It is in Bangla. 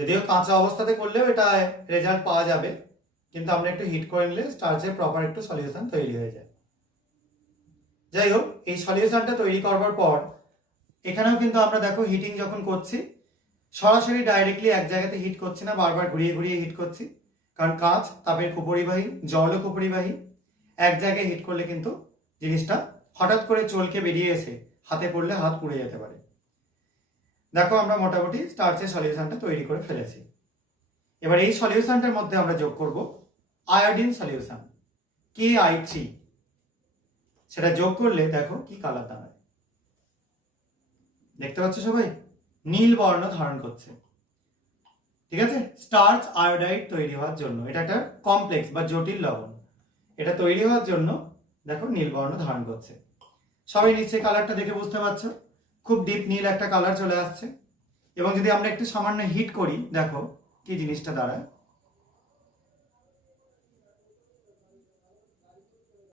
যদিও কাঁচা অবস্থাতে করলেও এটা রেজাল্ট পাওয়া যাবে, কিন্তু আমরা একটু হিট করে নিলে স্টার্চের প্রপার একটু সলিউশন তৈরি হয়ে যায়। যাই হোক, এই সলিউশনটা তৈরি করবার পর এখানেও কিন্তু আমরা দেখো হিটিং যখন করছি সরাসরি ডাইরেক্টলি এক জায়গাতে হিট করছি না, বারবার ঘুরিয়ে ঘুরিয়ে হিট করছি, কারণ কাঁচ তাপের কুপরিবাহী, জলও কুপরিবাহী। এক জায়গায় হিট করলে কিন্তু জিনিসটা হঠাৎ করে চলকে বেরিয়ে এসে হাতে পড়লে হাত পুড়ে যেতে পারে। দেখো আমরা মোটামুটি স্টার্চের সলিউশনটা তৈরি করে ফেলেছি। এবার এই সলিউশনটার মধ্যে আমরা যোগ করব আয়োডিন সলিউশন KI3। সেটা যোগ করলে দেখো কি কালার দাঁড়ায়, দেখতে পাচ্ছ সবাই, নীল বর্ণ ধারণ করছে। ঠিক আছে, স্টার্চ আয়োডাইড তৈরি হওয়ার জন্য, এটা একটা কমপ্লেক্স বা জটিল লবণ, এটা তৈরি হওয়ার জন্য দেখো নীল বর্ণ ধারণ করছে। সবাই নিশ্চয়ই কালারটা দেখে বুঝতে পারছো, খুব ডিপ নীল একটা কালার চলে আসছে। এবং যদি আমরা একটু সামান্য হিট করি দেখো কি জিনিসটা দাঁড়ায়।